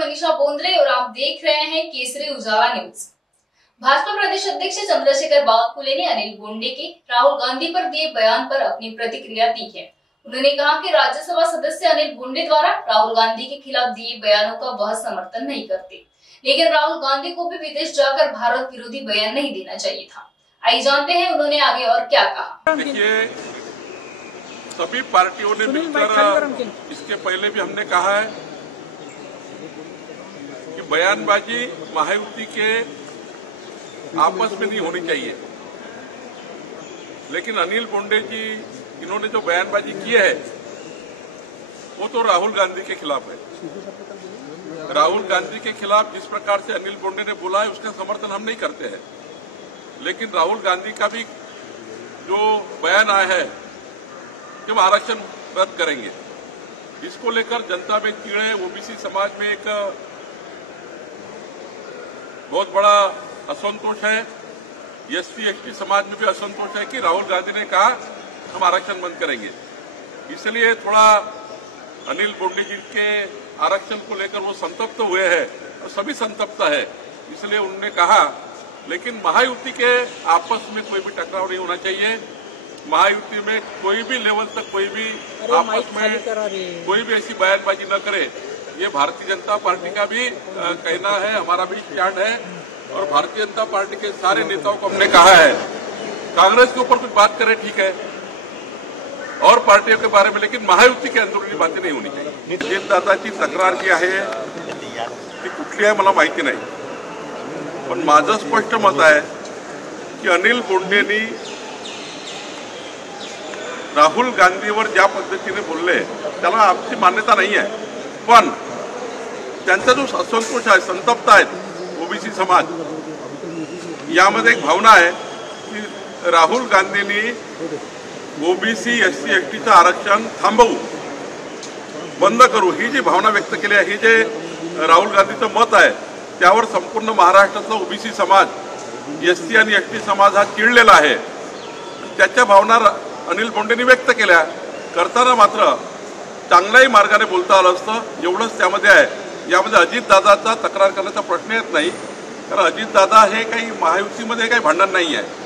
मनीषा बोंद्रे और आप देख रहे हैं केसरी उजाला न्यूज। भाजपा प्रदेश अध्यक्ष चंद्रशेखर बावनकुले ने अनिल बोंडे के राहुल गांधी पर दिए बयान पर अपनी प्रतिक्रिया दी है। उन्होंने कहा कि राज्यसभा सदस्य अनिल बोंडे द्वारा राहुल गांधी के खिलाफ दिए बयानों का वह समर्थन नहीं करते, लेकिन राहुल गांधी को भी विदेश जाकर भारत विरोधी बयान नहीं देना चाहिए था। आइए जानते हैं उन्होंने आगे और क्या कहा। देखिए, सभी पार्टियों ने मिलकर इसके पहले भी हमने कहा है कि बयानबाजी महायुति के आपस में नहीं होनी चाहिए, लेकिन अनिल बोंडे जी इन्होंने जो बयानबाजी की है वो तो राहुल गांधी के खिलाफ है। राहुल गांधी के खिलाफ जिस प्रकार से अनिल बोंडे ने बोला है उसका समर्थन हम नहीं करते हैं, लेकिन राहुल गांधी का भी जो बयान आया है कि वो आरक्षण रद्द करेंगे, इसको लेकर जनता में कीड़े, ओबीसी समाज में एक बहुत बड़ा असंतोष है। एससी एसटी समाज में भी असंतोष है कि राहुल गांधी ने कहा हम आरक्षण बंद करेंगे, इसलिए थोड़ा अनिल बोंडे जी के आरक्षण को लेकर वो संतप्त हुए हैं और सभी संतप्त है, इसलिए उन्होंने कहा। लेकिन महायुति के आपस में कोई भी टकराव नहीं होना चाहिए। महायुति में कोई भी लेवल तक कोई भी आपस में कोई भी ऐसी बयानबाजी न करे, ये भारतीय जनता पार्टी का भी कहना है, हमारा भी स्टैंड है और भारतीय जनता पार्टी के सारे नेताओं को हमने कहा है। कांग्रेस के ऊपर कुछ बात करें ठीक है, और पार्टियों के बारे में, लेकिन महायुति के अंदरूनी बातें नहीं होनी चाहिए। अजितदादाची तक्रार जी आहे ती कुठली आहे मला माहिती नाही, पण माझं स्पष्ट मत आहे की अनिल बोंडेंनी राहुल गांधीवर ज्या पद्धतीने बोलले त्याला आमची मान्यता नाही आहे, पण त्यांचा जो असंतोष आहे, संतप्त आहेत ओबीसी समाज, यामध्ये एक भावना आहे की राहुल गांधींनी ओबीसी एससी एसटीचं आरक्षण थांबवू, बंद करू, ही जी भावना व्यक्त केली आहे, ही जे राहुल गांधीचं मत आहे त्यावर संपूर्ण महाराष्ट्रातला ओबीसी समाज, एससी आणि एसटी समाज हा चिडलेला आहे। त्याच्या भावना अनिल बोंडेंनी व्यक्त केल्या, करताना मात्र चांगल्याही मार्गाने बोलता आलं असतं, एवढंच त्यामध्ये आहे। यामध्ये अजितदादाचा तक्रार करण्याचा प्रश्न येत नाही, कारण अजितदादा हे काही महायुतीमध्ये काही भांडण नाही आहे।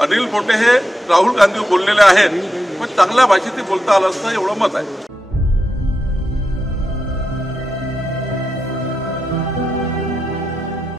अनिल बोंडे हे राहुल गांधी बोललेले आहेत, पण चांगल्या भाषेत बोलता आलं असतं, एवढं मत आहे।